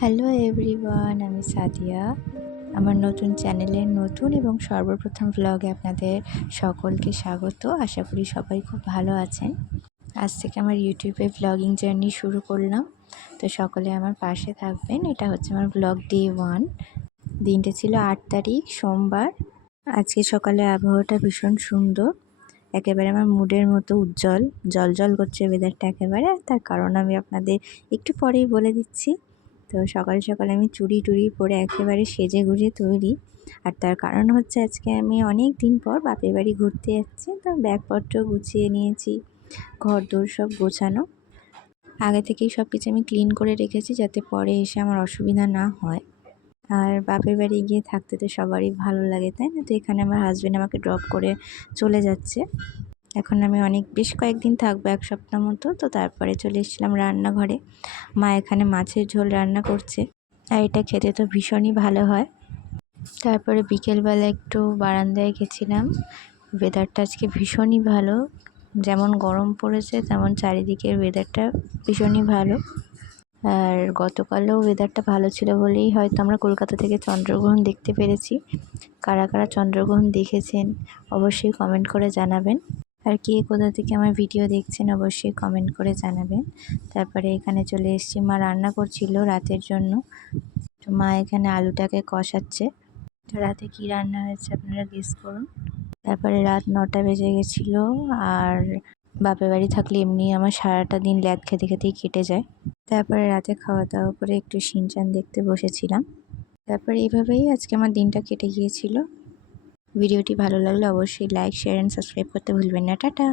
Hello everyone আমি সাদিয়া। আমার নতুন চ্যানেলের নতুন এবং সর্বপ্রথম ব্লগে আপনাদের সকলকে স্বাগত। আশা করি সবাই খুব ভালো আছেন। আজ থেকে আমার ইউটিউবে ব্লগিং জার্নি শুরু করলাম। তো সকলে আমার পাশে থাকবেন। এটা হচ্ছে আমার ব্লগ ডে ওয়ান দিনটা ছিল আট তারিখ, সোমবার। আজকে সকালে আবহাওয়াটা ভীষণ সুন্দর। একেবারে আমার মুডের মতো উজ্জ্বল জল জল করছে ওয়েদারটা একেবারে। তার কারণ আমি আপনাদের একটু পরেই বলে দিচ্ছি। তো সকাল সকাল আমি চুড়ি টুড়ি পরে একেবারে সেজে গুজে তৈরি। আর তার কারণ হচ্ছে আজকে আমি অনেক দিন পর বাপের বাড়ি ঘুরতে যাচ্ছি। তো ব্যাগপত্র গুছিয়ে নিয়েছি ঘর দোর সব গোছানো। আগে থেকেই সব কিছু আমি ক্লিন করে রেখেছি যাতে পরে এসে আমার অসুবিধা না হয়। আর বাপের বাড়ি গিয়ে থাকতে তো সবারই ভালো লাগে, তাই না? তো এখানে আমার হাজব্যান্ড আমাকে ড্রপ করে চলে যাচ্ছে। এখন আমি অনেক, বেশ কয়েকদিন থাকব, এক সপ্তাহ মতো। তো তারপরে চলে এসেছিলাম রান্নাঘরে। মা এখানে মাছের ঝোল রান্না করছে। আর এটা খেতে তো ভীষণই ভালো হয়। তারপরে বিকেলবেলা একটু বারান্দায় গেছিলাম। ওয়েদারটা আজকে ভীষণই ভালো। যেমন গরম পড়েছে, তেমন চারিদিকের ওয়েদারটা ভীষণই ভালো। আর গতকালও ওয়েদারটা ভালো ছিল বলেই হয়তো আমরা কলকাতা থেকে চন্দ্রগ্রহণ দেখতে পেরেছি। কারা কারা চন্দ্রগ্রহণ দেখেছেন অবশ্যই কমেন্ট করে জানাবেন। আর কে কোথা থেকে আমার ভিডিও দেখছেন অবশ্যই কমেন্ট করে জানাবেন। তারপরে এখানে চলে এসেছি, মা রান্না করছিল রাতের জন্য। তো মা এখানে আলুটাকে কষাচ্ছে। তো রাতে কি রান্না হয়েছে আপনারা গেস করুন। তারপরে রাত নটা বেজে গেছিল আর বাপের বাড়ি থাকলে এমনি আমার সারাটা দিন ল্যাদ খেতে খেতেই কেটে যায়। তারপরে রাতে খাওয়া দাওয়া করে একটু সিনচান দেখতে বসেছিলাম। তারপরে এইভাবেই আজকে আমার দিনটা কেটে গিয়েছিল। ভিডিওটি ভালো লাগলে অবশ্যই লাইক শেয়ার অ্যান্ড সাবস্ক্রাইব করতে ভুলবেন না। টাটা!